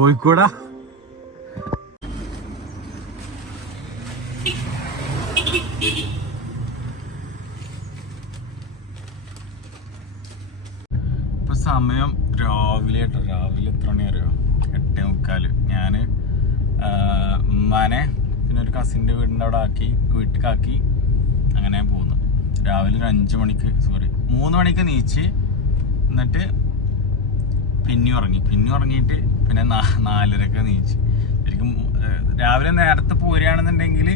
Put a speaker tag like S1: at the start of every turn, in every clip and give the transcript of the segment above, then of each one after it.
S1: കോഴിക്കോടാ. ഇപ്പൊ സമയം രാവിലെ കേട്ടോ രാവിലെ എത്ര മണി അറിയോ? എട്ടേ മുക്കാൽ. ഞാൻ ഉമ്മാനെ പിന്നെ ഒരു കസിന്റെ വീടിന്റെ അവിടെ ആക്കി വീട്ടിലാക്കി അങ്ങനെ പോകുന്നു രാവിലെ ഒരു അഞ്ച് മണിക്ക് സോറി മൂന്ന് മണിക്ക് നീച്ച് എന്നിട്ട് പിന്നെ ഉറങ്ങി പിന്നെയും ഉറങ്ങിയിട്ട് പിന്നെ നാലരക്ക് നീച്ച്. ശരിക്കും രാവിലെ നേരത്തെ പോരുകയാണെന്നുണ്ടെങ്കിൽ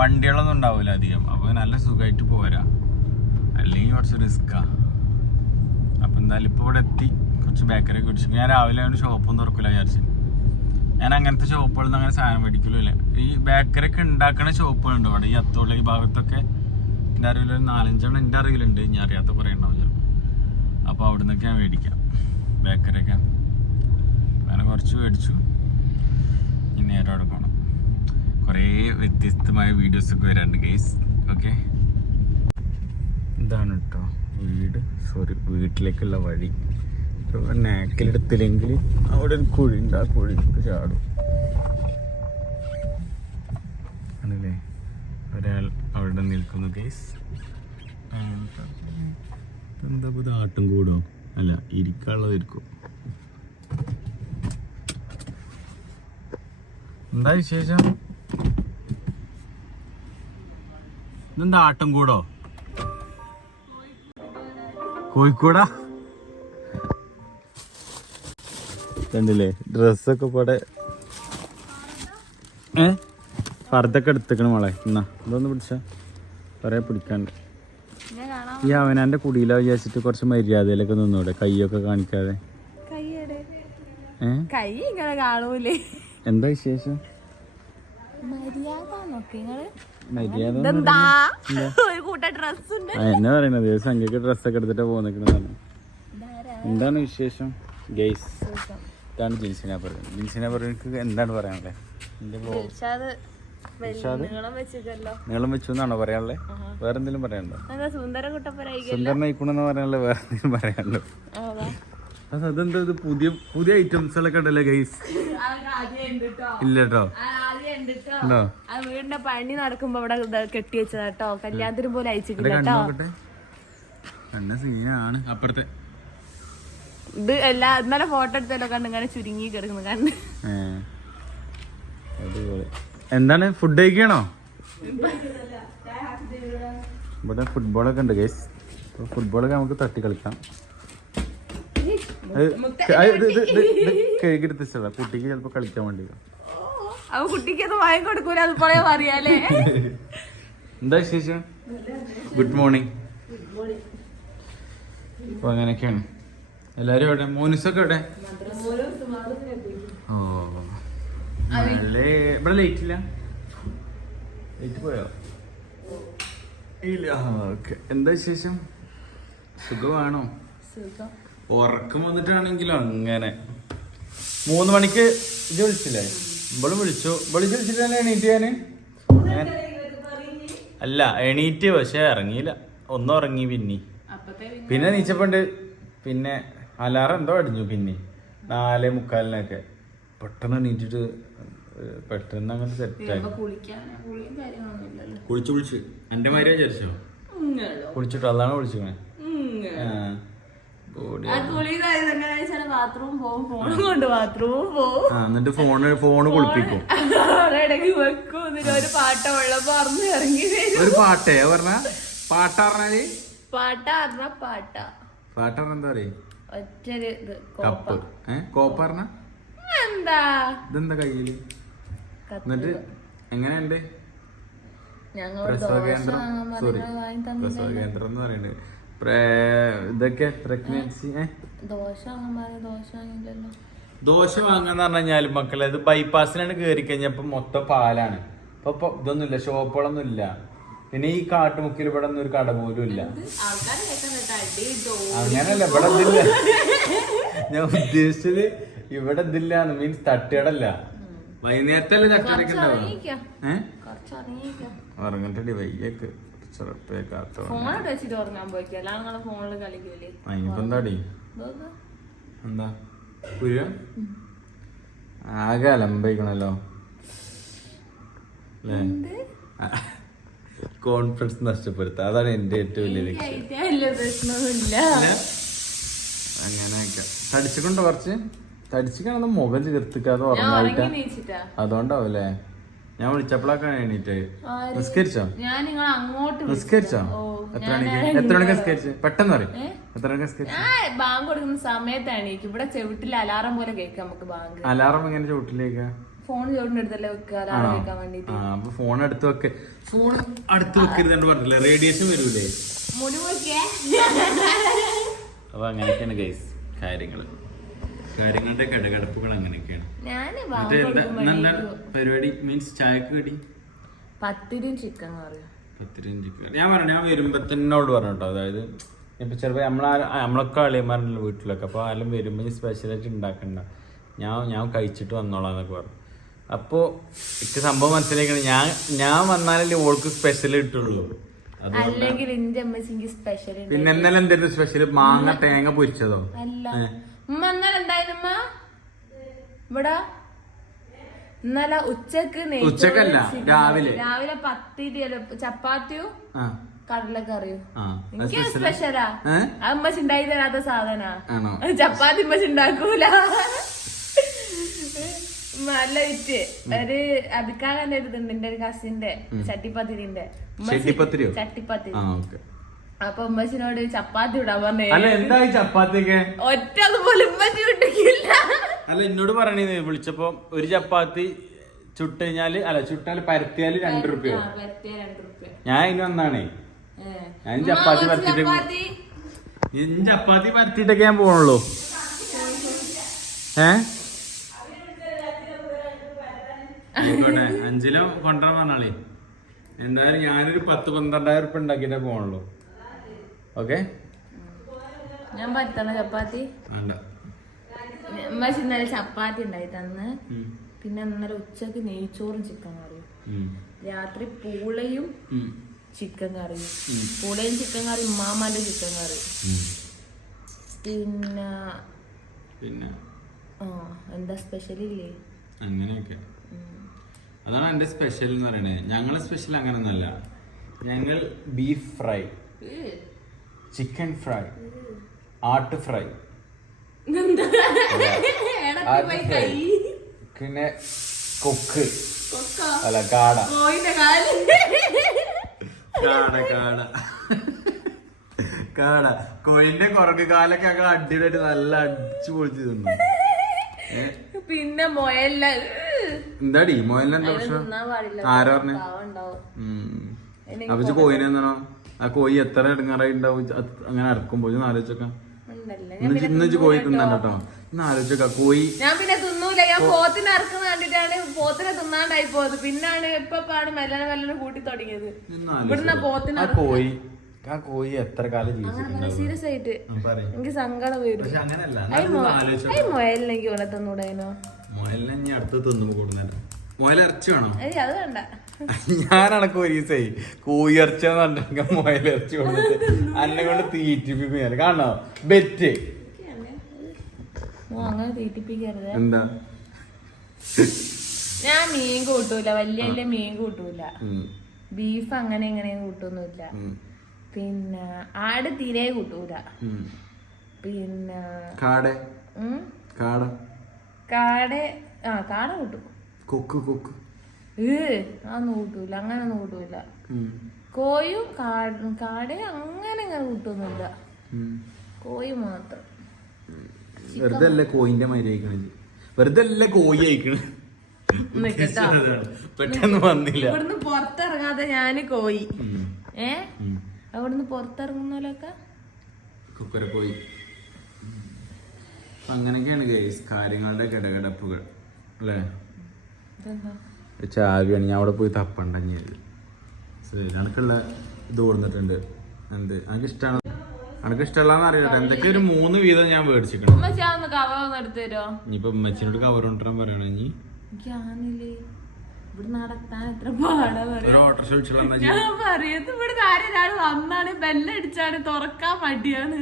S1: വണ്ടികളൊന്നും ഉണ്ടാവില്ല അധികം. അപ്പോൾ നല്ല സുഖമായിട്ട് പോരാ. അല്ലെങ്കിൽ കുറച്ച് റിസ്ക്കാണ് അപ്പോൾ എന്തായാലും ഇപ്പോൾ ഇവിടെ എത്തി. കുറച്ച് ബേക്കറി കുടിച്ചു. ഞാൻ രാവിലെ ഒരു ഷോപ്പൊന്നും തുറക്കില്ല വിചാരിച്ചു. ഞാൻ അങ്ങനത്തെ ഷോപ്പുകളിൽ നിന്ന് അങ്ങനെ സാധനം മേടിക്കലില്ല ഈ ബേക്കറി ഒക്കെ ഉണ്ടാക്കുന്ന ഷോപ്പുകളുണ്ട് ഇവിടെ. ഈ അത്തോള ഈ ഭാഗത്തൊക്കെ എന്റെ അറിവിൽ ഒരു നാലഞ്ചെണ്ണം എന്റെ അറിവിലുണ്ട്. ഞാൻ അറിയാത്ത കുറേ ഉണ്ടാവും ചിലപ്പോൾ അപ്പോൾ അവിടെ നിന്നൊക്കെ ഞാൻ മേടിക്കാം. ബേക്കറിയൊക്കെ അങ്ങനെ കുറച്ച് മേടിച്ചു. ഇനി നേരെ അവിടെ പോകണം കുറേ വ്യത്യസ്തമായ വീഡിയോസൊക്കെ വരാറുണ്ട് ഗൈസ് ഓക്കെ ഇതാണ് കേട്ടോ വീട്. സോറി വീട്ടിലേക്കുള്ള വഴി. നാക്കിലെടുത്തില്ലെങ്കിൽ അവിടെ ഒരു കുഴി ഉണ്ട് ആ കുഴിക്ക് ചാടും. ആണല്ലേ? ഒരാൾ അവിടെ നിൽക്കുന്നു ഗൈസ് എന്താ ഇത് ആട്ടും കൂടോ അല്ല ഇരിക്കാനുള്ളതായിരിക്കും എന്താ വിശേഷം? ഇതെന്താ ആട്ടം കൂടോ? കോഴിക്കോടാ? കണ്ടില്ലേ ഡ്രസ്സൊക്കെ പോടെ ഏ? ഫർദൊക്കെ എടുത്തേക്കണം മോളെ. എന്നാ ഇതൊന്ന് പിടിച്ച. പറയാ പിടിക്കാണ്ട് ഈ അവനാന്റെ കുടിയില വിചാരിച്ചിട്ട് കുറച്ച് മര്യാദയിലൊക്കെ നിന്നൂടെ? കൈയൊക്കെ കാണിക്കാതെ.
S2: കൈ ഇങ്ങനെ കാണൂലേ?
S1: എന്താ വിശേഷം? എന്നെ പറയണത്? സംഖ്യക്ക് ഡ്രസ്സൊക്കെ എടുത്തിട്ട് പോന്നിക്കണതാണ് എന്താണ് വിശേഷം? ഗെയ്സ് ഇതാണ് ജിൻസിനെ പറയുന്നത്. ജിൻസിനെ പറയുന്നത് എന്താണ് പറയാനുള്ളത്?
S2: നീളം
S1: വെച്ചു എന്നാണോ പറയാനുള്ളത് വേറെ എന്തെങ്കിലും പറയാനുണ്ടോ? സുന്ദരനായിക്കുണെന്ന് പറയാനുള്ള വേറെ എന്തെങ്കിലും പറയാനുണ്ടോ അത് അതെന്താ ഇത് പുതിയ പുതിയ ഐറ്റംസ് ഒക്കെ ഉണ്ടല്ലേ ഗൈസ് ഇല്ല കേട്ടോ ഉണ്ടോ
S2: വീടിന്റെ പണി നടക്കുമ്പോ ഇവിടെ കെട്ടി വെച്ചതാ കേട്ടോ കല്യാണത്തിന് പോലെ അയച്ചിട്ടില്ല
S1: കണ്ണു കണ്ണ സീനാണ് അപ്പുറത്തെ.
S2: ഇത് എല്ലാ ഇന്നലെ ഫോട്ടോ എടുത്തല്ലോ കണ്ട് ഇങ്ങനെ ചുരുങ്ങി കിടക്കുന്നു.
S1: അടിപൊളി. എന്താണ്? ഫുഡ് കഴിക്കണോ? ഇവിടെ. ഫുട്ബോളൊക്കെ ഉണ്ട് ഗൈസ് ഫുട്ബോളൊക്കെ നമുക്ക് തട്ടി കളിക്കാം. അത് അത് ഇത് ഇത് ഇത് ഇത് കഴുകിയെടുത്ത സ്ഥലം കുട്ടിക്ക് ചിലപ്പോ കളിക്കാൻ വേണ്ടി
S2: അവ കുട്ടിക്ക് അത് വാങ്ങി കൊടുക്കൂല അതുപോലെ പറയാലേ
S1: എന്താ വിശേഷം? ഗുഡ് മോർണിംഗ് അപ്പൊ അങ്ങനെയൊക്കെയാണ്. എല്ലാരും എവിടെ? മോനിസൊക്കെ എവിടെ? ഇവിടെ ലൈറ്റ് ഇല്ല? ലൈറ്റ് പോയോ? ഇല്ല. ഓക്കെ എന്താ വിശേഷം? സുഖമാണോ?
S2: സുഖം.
S1: ഉറക്കം വന്നിട്ടാണെങ്കിലും അങ്ങനെ. മൂന്ന് മണിക്ക് ഇത് വിളിച്ചില്ലേ? ഇവളും വിളിച്ചു. ഇവൾ വിളിച്ചിട്ട് എണീറ്റ് ഞാൻ- അല്ല എണീറ്റ് പക്ഷെ ഇറങ്ങിയില്ല. ഒന്നും ഇറങ്ങി പിന്നെ.
S2: അപ്പത്തെ
S1: പിന്നെ നീച്ചപ്പണ്ട്. പിന്നെ അലാറം എന്തോ അടിഞ്ഞു പിന്നെ. നാല് മുക്കാലിനൊക്കെ. പെട്ടെന്ന് എണീറ്റിട്ട് പെട്ടെന്ന് അങ്ങനെ സെറ്റായി കുളിച്ചു കുളിച്ച്. എന്റെ മാതിരി വിചാരിച്ചോ? കുളിച്ചിട്ട് അതാണ് വിളിച്ചേ എന്നിട്ട് ഫോണ് ഫോണ് കുളിപ്പിക്കും.
S2: ഒരു പാട്ട
S1: പറഞ്ഞ? പാട്ട പറഞ്ഞാൽ?
S2: പാട്ട പാട്ട.
S1: പാട്ട പറഞ്ഞ എന്താ പറയാ?
S2: ഒറ്റൊരു ഇത്
S1: കപ്പ്. ഏഹ് കോപ്പ പറഞ്ഞ? ഇതെന്താ? കയ്യിൽ? എന്നിട്ട് എങ്ങനെയുണ്ട്? പ്രസവ കേന്ദ്രം? സോറി. പ്രസവ കേന്ദ്രം എന്ന് പറയുന്നത്. ഇതൊക്കെ പ്രഗ്നൻസി
S2: ദോശ
S1: വാങ്ങാന്ന് പറഞ്ഞു കഴിഞ്ഞാൽ മക്കളെ ഇത് ബൈപ്പാസിനാണ് കയറി കഴിഞ്ഞപ്പോ മൊത്തം പാലാണ്. ഇപ്പൊ ഇപ്പൊ ഇതൊന്നുമില്ല ഷോപ്പുകളൊന്നും ഇല്ല പിന്നെ ഈ കാട്ടുമുക്കിൽ ഇവിടെ ഒന്നും ഒരു കട പോലും ഇല്ല. അങ്ങനല്ല ഇവിടെ ഇതില്ല. ഞാൻ ഉദ്ദേശിച്ചത് ഇവിടെ ഇതില്ല മീൻസ് തട്ടുകടല്ല. വൈകുന്നേരത്തല്ലേ വയ്യൊക്കെ
S2: ഇതൊക്കെ
S1: എന്താ? പുര ആകെ അലമ്പിക്കണല്ലോ അല്ലേ? കോൺഫിഡൻസ് നഷ്ടപ്പെടുത്തുക അതാണ് എന്റെ ഏറ്റവും വലിയ ലക്ഷ്യം. അങ്ങനെയൊക്കെ. തടിച്ചിട്ടുണ്ടോ കുറച്ച്? തടിച്ചിട്ടാണെന്ന് മുഖം ചേർത്തിക്കാതെ
S2: ഉറങ്ങാട്ട
S1: ഉറങ്ങായിട്ടാ
S2: ഉറങ്ങി
S1: അതുകൊണ്ടാവൂലേ? ഞാൻ വിളിച്ചപ്പോഴൊക്കെ എണീറ്റ്. നിസ്കരിച്ചോ. നിസ്കരിച്ചോ? എത്ര മണിക്ക്? എത്ര മണിക്ക് നിസ്കരിച്ചു? പെട്ടെന്ന് പറയും. എത്ര മണിക്ക് നിസ്കരിച്ചു?
S2: ബാങ്ക് കൊടുക്കുന്ന സമയത്താണ് ഇവിടെ ചെവിട്ടിൽ അലാറം പോലെ കേൾക്കാം നമുക്ക് ബാങ്ക്.
S1: അലാറം എങ്ങനെ ചുവട്ടിലേക്കാ?
S2: ഫോൺ
S1: എടുത്ത് അപ്പൊ ഫോൺ അടുത്ത് വെക്ക്. ഫോൺ അടുത്ത് വെക്കരുതെന്ന് പറഞ്ഞില്ലേ? റേഡിയേഷൻ വരൂലേ? അപ്പൊ അങ്ങനെയൊക്കെയാണ് ഗൈസ് കാര്യങ്ങൾ. കാര്യങ്ങളുടെ കടകടപ്പുകൾ അങ്ങനെയൊക്കെയാണ്.
S2: നല്ല
S1: പരിപാടി? മീൻസ് ചായക്ക് കടി
S2: പത്തിരിയും ചിക്കൻ കറിയും.
S1: പത്തിരഞ്ച് ഞാൻ പറഞ്ഞു ഞാൻ വരുമ്പോ തന്നോട് പറഞ്ഞു കേട്ടോ. അതായത് ഇപ്പൊ ചിലപ്പോ നമ്മളെ നമ്മളൊക്കെ അളിയന്മാരുണ്ടല്ലോ വീട്ടിലൊക്കെ. അപ്പൊ ആരും വരുമ്പോ സ്പെഷ്യലായിട്ട് ഉണ്ടാക്കണ്ട. ഞാൻ ഞാൻ കഴിച്ചിട്ട് വന്നോളാം എന്നൊക്കെ പറഞ്ഞു. അപ്പോ എനിക്ക് സംഭവം മനസ്സിലാക്കണം ഞാൻ ഞാൻ വന്നാലല്ലേ ഓൾക്ക് സ്പെഷ്യൽ കിട്ടുള്ളൂ.
S2: അല്ലെങ്കിൽ എന്റെ അമ്മച്ചിക്ക് സ്പെഷ്യൽ
S1: പിന്നെ ഇന്നലെ എന്തായിരുന്നു സ്പെഷ്യൽ മാങ്ങ തേങ്ങ പൊരിച്ചതോ?
S2: അല്ല. ഉമ്മ ഇന്നലെ എന്തായിരുന്നു ഇവിടെ. ഇന്നലെ ഉച്ചയ്ക്ക്
S1: ഉച്ചക്കല്ല, രാവിലെ.
S2: രാവിലെ പത്തിരി അല്ല, ചപ്പാത്തിയും കടലക്കറിയും. എനിക്ക്? സ്പെഷ്യലാ? ഉണ്ടായി തരാത്ത സാധന. ചപ്പാത്തി ഉണ്ടാക്കൂല. നല്ല വിറ്റ് ഒരു അഭിക്കാകന്റെ ഒരു ഇതുണ്ട് എന്റെ ഒരു കസിന്റെ ചട്ടിപ്പത്തിരിന്റെ. ഉമ്മച്ചി-
S1: ചെട്ടിപ്പത്തിരിയോ?
S2: ചട്ടിപ്പത്തിരി.
S1: ആ ഓക്കെ.
S2: അപ്പൊ ഉമ്മച്ചിനോട് ചപ്പാത്തി വിടാൻ പറഞ്ഞു
S1: അല്ല എന്തായി ചപ്പാത്തിയൊക്കെ?
S2: ഒറ്റ അതുപോലെ ഉമ്മച്ചി വിട്ടില്ല
S1: അല്ല എന്നോട് പറയണേ വിളിച്ചപ്പോ ഒരു ചപ്പാത്തി ചുട്ട് കഴിഞ്ഞാൽ അല്ല ചുട്ടാൽ പരത്തിയാൽ രണ്ട് റുപ്യ. ഞാൻ ഇനി വന്നാണേ.
S2: ഏ.
S1: ഞാൻ ചപ്പാത്തി പരത്തിട്ട്
S2: ചപ്പാത്തി?
S1: പരത്തിട്ടൊക്കെ ഞാൻ പോണുള്ളൂ. ഏ? ആയിക്കോട്ടെ അഞ്ചിലോ കൊണ്ടുവരാൻ പറഞ്ഞാളേ. എന്തായാലും ഞാനൊരു പത്ത് പന്ത്രണ്ടായിരം ഉറുപ്പ ഉണ്ടാക്കിട്ടേ പോണുള്ളൂ. ഓക്കെ?
S2: ഞാൻ പരത്തണ ചപ്പാത്തി. ഉമ്മച്ചി ഇന്നലെ ചപ്പാത്തി ഉണ്ടായി തന്ന്. പിന്നെ ഇന്നലെ ഉച്ചയ്ക്ക് നെയ്ച്ചോറും ചിക്കൻ കറിയും. രാത്രി പൂളയും ചിക്കൻ കറിയും. പൂളയും ചിക്കൻ കറി ഉമ്മാമാന്റെ ചിക്കൻ കറി പിന്നെ
S1: പിന്നെ?
S2: ആ എന്താ സ്പെഷ്യൽ ഇല്ലേ?
S1: അങ്ങനെയൊക്കെ. അതാണ് എന്റെ സ്പെഷ്യൽ എന്ന് പറയുന്നത് ഞങ്ങളെ സ്പെഷ്യൽ അങ്ങനൊന്നല്ല ഞങ്ങൾ ബീഫ് ഫ്രൈ ചിക്കൻ ഫ്രൈ ആട്ട് ഫ്രൈ പിന്നെ കൊക്ക്. അല്ല കാട
S2: കോയിന്റെ
S1: കാട കാട കാട കോഴിന്റെ കുറക്ക് കാലൊക്കെ ഞങ്ങൾ അടിപൊളിയായിട്ട് നല്ല അടിച്ചു പൊളിച്ചു തിന്നു
S2: പിന്നെ മൊയല്ല.
S1: എന്താടി? മോഹൻലാൽ എന്താ പ്രശ്നം? ആരാ പറഞ്ഞേ? അപ്പൊ കോയിനെ എന്താണോ ആ കോയി എത്ര ഇടങ്ങാറായി ഉണ്ടാവും? അങ്ങനെ അടക്കുമ്പോ ആലോചിച്ചോക്കാം. ഇന്ന് കോഴി തിന്നാൻ കേട്ടോ. ഇന്ന് ആലോചിച്ചോക്കാം. കോഴി
S2: ഞാൻ പിന്നെ തിന്നൂല. ഞാൻ പോത്തിനെ ഇറക്കുന്ന കണ്ടിട്ടാണ് പോത്തിനെ തിന്നാണ്ടായി പോയത്. പിന്നാണ് ഇപ്പൊ മെല്ലനെ മെല്ലനെ കൂട്ടി തുടങ്ങിയത്. ഇവിടുന്ന്. പോത്തിനെ
S1: കോയി ആ കോയി എത്ര കാലം
S2: സീരിയസ് ആയിട്ട്. എനിക്ക് സങ്കടം വരും. മൊയലിനെനിക്ക് ഇവിടെ തന്നൂടായിനോ
S1: ഞാൻ അടുത്ത് തിന്നു ഇറച്ചി വേണോ?
S2: അത് വേണ്ട.
S1: കോഴി കൊണ്ടിട്ട് അന്നെ കൊണ്ട് തീറ്റിപ്പിക്കും ഞാൻ. കാണോ ബെറ്റ്.
S2: ഓ അങ്ങനെ തീറ്റിപ്പിക്കരുത്.
S1: എന്താ?
S2: ഞാൻ മീൻ കൂട്ടൂല. വലിയ വലിയ മീൻ കൂട്ടൂല. ബീഫ് അങ്ങനെ എങ്ങനെയും കൂട്ടൊന്നുമില്ല. പിന്നെ ആട് തീരെ കൂട്ടൂല. പിന്നെ
S1: കാട? കാട്?
S2: കാട ആ കാട കൂട്ടും.
S1: കൊക്ക് കൊക്ക്.
S2: ഏ അതൊന്നും കൂട്ടൂല. അങ്ങനെ ഒന്നും കൂട്ടൂല കോയും കാട് കാട അങ്ങനെ അങ്ങനെ കൂട്ടൊന്നുമില്ല. കോയി മാത്രം.
S1: വെറുതെ അല്ലേ കോയിന്റെ മാതിരി അയക്കണത് വെറുതെ അല്ലേ കോയി അയക്കണത് പെട്ടെന്ന് വന്നില്ല.
S2: ഇവിടുന്ന് പുറത്തിറങ്ങാതെ ഞാൻ കോയി. ഏ. അവിടുന്ന് പുറത്തിറങ്ങുന്നോലൊക്കെ
S1: കുക്കര പോയി. അങ്ങനെയൊക്കെയാണ് ഗൈസ് കാര്യങ്ങളുടെ കിടകിടപ്പുകൾ അല്ലേ? ചാവിയാണ് ഞാൻ അവിടെ പോയി തപ്പണ്ടഞ്ഞത് എനിക്കുള്ള ഇത് കൊടുത്തിട്ടുണ്ട്. എന്ത്? എനിക്ക് ഇഷ്ടമാണ് എനിക്ക് ഇഷ്ടമല്ലാന്ന് അറിയട്ടെ എന്തൊക്കെ ഒരു മൂന്ന് വീതം ഞാൻ മേടിച്ചിട്ടുണ്ട്. ഇനിയിപ്പോ ഉമ്മച്ചിനോട് കവർ കൊണ്ടുവരാൻ പറയണ ഇനി?
S2: ഇവിടെ നടത്താൻ എത്ര പാടാ
S1: ഒരു ഓട്ടർഷ വിളിച്ചിട്ടുള്ള
S2: ഞാൻ പറയത് ഇവിടെ ആരും വന്നാണ് ബെല്ലടിച്ചാണ് തുറക്കാൻ മടിയാണ്.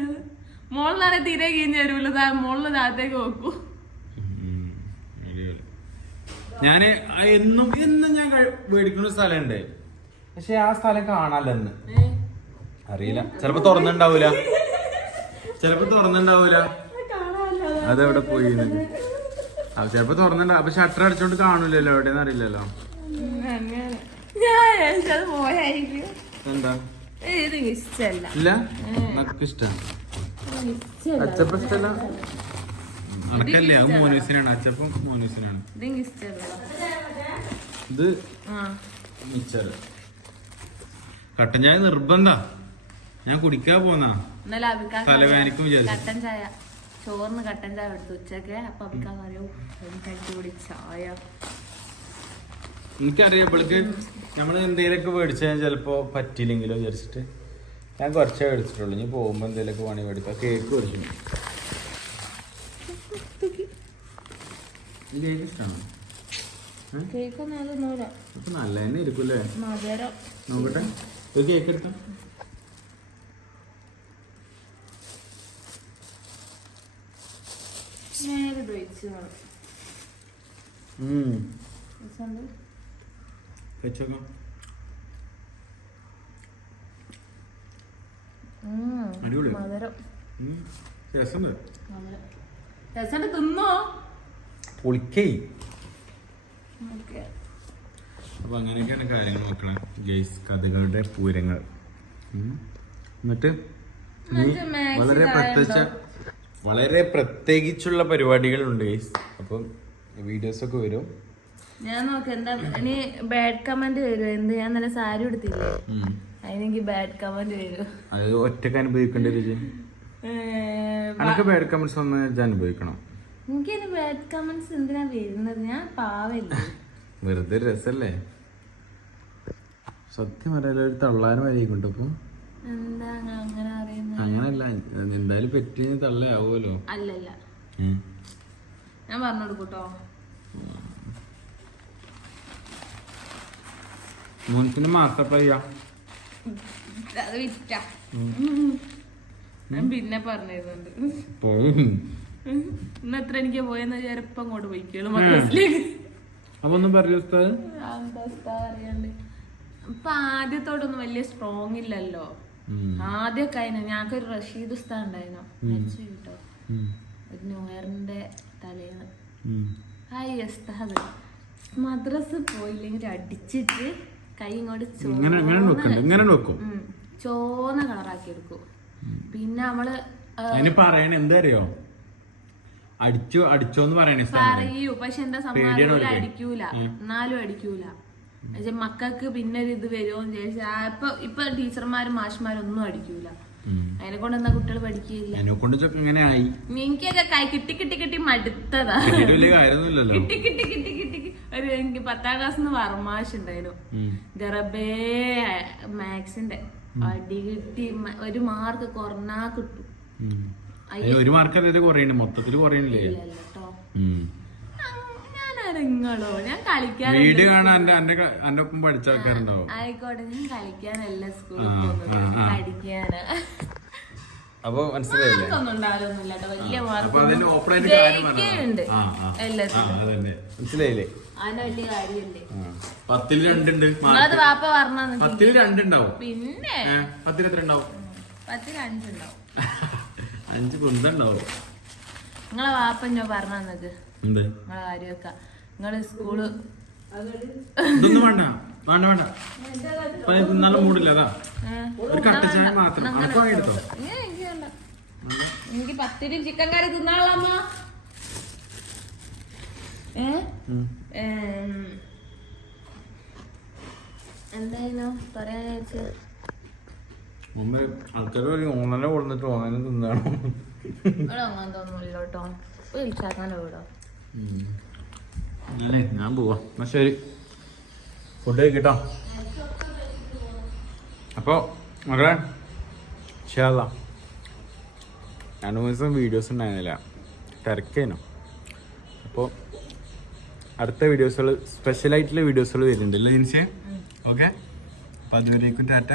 S2: മോളിലാണെ തീരെ കീഞ്ഞ് തരൂല മോളിൽ താഴത്തേക്ക് നോക്കൂ
S1: ഞാൻ എന്നും എന്നും ഞാൻ മേടിക്കുന്ന സ്ഥലമുണ്ട്. പക്ഷെ ആ സ്ഥലം കാണാലെന്ന് അറിയില്ല. ചെലപ്പോ തുറന്നുണ്ടാവൂല. ചെലപ്പോ തുറന്നുണ്ടാവൂല. അതെവിടെ പോയി ചെലപ്പോ തുറന്നുണ്ടാവും അപ്പൊ ഷട്ടർ അടിച്ചോണ്ട് കാണൂലല്ലോ. എവിടെയെന്ന് അറിയില്ലല്ലോ.
S2: ഞാൻ
S1: എന്താ?
S2: ഇത് ഇഷ്ടല്ല.
S1: ഇല്ല? നമുക്ക് ഇഷ്ടമാണ് അച്ചപ്പ ഇഷ്ടല്ല? അനക്കല്ലേ? അത് മോനൂസിനാണ്. അച്ചപ്പം മോനൂസിനാണ്.
S2: ഇത്
S1: കട്ടൻ ചായ നിർബന്ധ. ഞാൻ കുടിക്കാൻ പോന്നാ. വിചാരിച്ചു.
S2: ചായ. ചോറിന് കട്ടൻ ചായ എടുത്തു. ഉച്ചയ്ക്ക് അപ്പൊ അഭിക്കാൻ പറയൂ എനിക്ക് അടിപൊളി ചായ.
S1: എനിക്കറിയാം ഇവൾക്ക് നമ്മൾ എന്തെങ്കിലുമൊക്കെ മേടിച്ചാൽ ചിലപ്പോൾ പറ്റിയില്ലെങ്കിലോ വിചാരിച്ചിട്ട്. ഞാൻ കുറച്ചേ മേടിച്ചിട്ടുള്ളൂ. ഇനി പോകുമ്പോൾ എന്തെങ്കിലുമൊക്കെ പണി മേടിക്കാം. കേക്ക് മേടിച്ചു. കേക്ക് ഇഷ്ടമാണോ ഇപ്പൊ നല്ല തന്നെ ഇരിക്കൂലേ
S2: മധുരം.
S1: നോക്കട്ടെ. ഒരു കേക്ക് എടുത്ത.
S2: നേരെ മധുരം
S1: ഉം. രസമുണ്ട്
S2: രസണ്ട് തിന്നോ
S1: പൊളിക്കേ
S2: ഓക്കെ
S1: അപ്പൊ അങ്ങനെയൊക്കെയാണ് കാര്യങ്ങൾ നോക്കണേ. ഗെയ്സ് കഥകളുടെ പൂരങ്ങൾ. എന്നിട്ട്? വളരെ പ്രത്യേകിച്ച വളരെ പ്രത്യേകിച്ചുള്ള പരിപാടികളുണ്ട് ഗെയ്സ് അപ്പം വീഡിയോസ് ഒക്കെ വരും.
S2: ഞാൻ നോക്ക എന്താ ഇനി ബാഡ് കമന്റ് വരും? എന്ത് ഞാൻ നല്ല സാരി എടുത്തില്ലേ. അതിനെനിക്ക് ബാഡ് കമന്റ് വരും?
S1: അത് ഒറ്റയ്ക്ക് അനുഭവിക്കേണ്ടി വരും അനക്ക് ബാഡ് കമന്റ്സ് ഒന്ന് ഞാൻ അനുഭവിക്കണം?
S2: എനിക്കിനി ബാഡ് കമന്റ്സ് എന്തിനാ വരുന്നത്? ഞാൻ പാവല്ലേ.
S1: വെറുതെ രസല്ലേ? സത്യം പറയാലോ ഒരു തള്ളാനും
S2: അങ്ങനെ അറിയുന്നത്
S1: അങ്ങനല്ല എന്തായാലും പറ്റിയ തള്ളയാവുമല്ലോ.
S2: അല്ലല്ല. ഞാൻ പറഞ്ഞു കൊടുക്കൂട്ടോ
S1: മോൻസിന് മാസം ചെയ്യാ
S2: അത് വിറ്റ. ഞാൻ പിന്നെ പറഞ്ഞിരുന്നുണ്ട്.
S1: പോവും
S2: ഇന്ന് എത്ര എനിക്ക് പോയെന്ന് ചെറുപ്പം അങ്ങോട്ട് പോയിക്കോളൂ മദ്രസിലേക്ക്.
S1: അപ്പൊ ഒന്നും പറയൂ ഉസ്താദ്?
S2: അറിയാണ്ട് ഇപ്പൊ ആദ്യത്തോടൊന്നും വലിയ സ്ട്രോങ് ഇല്ലല്ലോ. ആദ്യമൊക്കെ അതിന് ഞങ്ങൾക്കൊരു റഷീദ് ഉസ്താദ് ഉണ്ടായിരുന്നു. മരിച്ചു കേട്ടോ. ഒരു നോയറിന്റെ തലേന്ന്. ഹായ് ഉസ്താദ്. മദ്രസ് പോയില്ലെങ്കിൽ അടിച്ചിട്ട് കൈ ഇങ്ങോട്ട്. ചോന്ന കളറാക്കി എടുക്കും പിന്നെ
S1: നമ്മൾ പറയണ എന്താ അറിയോ അടിച്ചു അടിച്ചോന്ന് പറയണേ.
S2: പറയൂ പക്ഷെ എന്താ സംഭവം. അടിക്കൂല എന്നാലും അടിക്കൂല മക്കൾക്ക് പിന്നെ ഒരു ഇത് വരുമോ ചോദിച്ചാ ഇപ്പൊ ഇപ്പൊ ടീച്ചർമാരും മാഷ്മാരും ഒന്നും അടിക്കൂല. അതിനെ കൊണ്ട് എന്താ കുട്ടികൾ പഠിക്കുകയില്ല.
S1: എന്നെ കൊണ്ട് ഇങ്ങനെ ആയി.
S2: എനിക്കൊക്കെ കൈ കിട്ടി കിട്ടി കിട്ടി മടുത്തതാ.
S1: വലിയ കാര്യമൊന്നുമില്ലല്ലോ.
S2: കിട്ടി കിട്ടി കിട്ടി കിട്ടി ഒരു എനിക്ക് പത്താം ക്ലാസ്സിന്ന് വർമാഷ് ഉണ്ടായിരുന്നു.
S1: ഉം.
S2: ഗറബേ മാത്സിന്റെ. അടി കിട്ടി ഒരു മാർക്ക് കുറഞ്ഞാ കിട്ടും.
S1: ഒരു മാർക്ക് അതായത് കുറയണ്ട് മൊത്തത്തിൽ കുറയണില്ലേ
S2: കേട്ടോ ഞാൻ കളിക്കാൻ
S1: വീഡിയോ കാണാൻ എന്റെ എന്റെ ഒപ്പം പഠിച്ച ആൾക്കാരുണ്ടാവും.
S2: ആയിക്കോട്ടെ. ഞാൻ കളിക്കാനല്ല സ്കൂളിൽ പോകുന്നത്. പഠിക്കാന്.
S1: അപ്പൊ മനസ്സിലായില്ലേ? പറഞ്ഞതാ. രണ്ടുണ്ട് രണ്ടുണ്ടാവും.
S2: പിന്നെ?
S1: എത്ര ഉണ്ടാവും?
S2: പത്തിൽ അഞ്ചുണ്ടാവും.
S1: അഞ്ച് കുന്തണ്ടാവും
S2: നിങ്ങളെ വാപ്പ ഞാൻ പറഞ്ഞാ നിങ്ങക്ക്
S1: എന്ത്?
S2: നിങ്ങളെ കാര്യമൊക്കെ. നിങ്ങൾ സ്കൂൾ
S1: ഇതൊന്നും വേണ്ട വേണ്ട വേണ്ട. നല്ല മൂടില്ല അതാ. ഒരു കട്ട ചായ മാത്രം.
S2: എനിക്ക് പത്തിരി ചിക്കൻ കറി തിന്നാളാ അമ്മ. എന്തായിരുന്നു
S1: മുമ്പ് ആൾക്കാർ പറയും ഓണനെ കൊടുത്തിട്ട് ഓണനെ തിന്നാണോ?
S2: അങ്ങനെ തോന്നുന്നില്ലോട്ടോ വിളിച്ചാക്കാനോ ഇവിടെ
S1: ഞാനേ ഞാൻ പോവാ. എന്നാ ശരി. ഫുഡ് കഴിക്കട്ടോ. അപ്പോൾ മകളെ ഷാല രണ്ട് മൂന്ന് ദിവസം വീഡിയോസ് ഉണ്ടായിരുന്നില്ല. തിരക്കേനു. അപ്പോൾ അടുത്ത വീഡിയോസുകൾ സ്പെഷ്യലായിട്ടുള്ള വീഡിയോസുകൾ വരുന്നുണ്ട് അല്ലേ ജിൻസിയെ ഓക്കെ അപ്പോൾ അതുവരേക്കും ടാറ്റ.